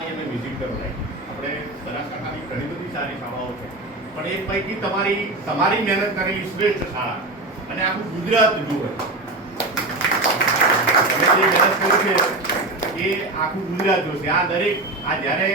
એને વિઝિટ કરો આપણે બનાસકાંઠાની ઘણી બધી સારી શાળાઓ છે, પણ એક પૈકી તમારી મહેનત કરેલી શ્રેષ્ઠ શાળા અને આખું ગુજરાત જુએ તમે જે મહેનત કરી છે એ આખું ગુજરાત જોશે. આ દરેક આ જ્યારે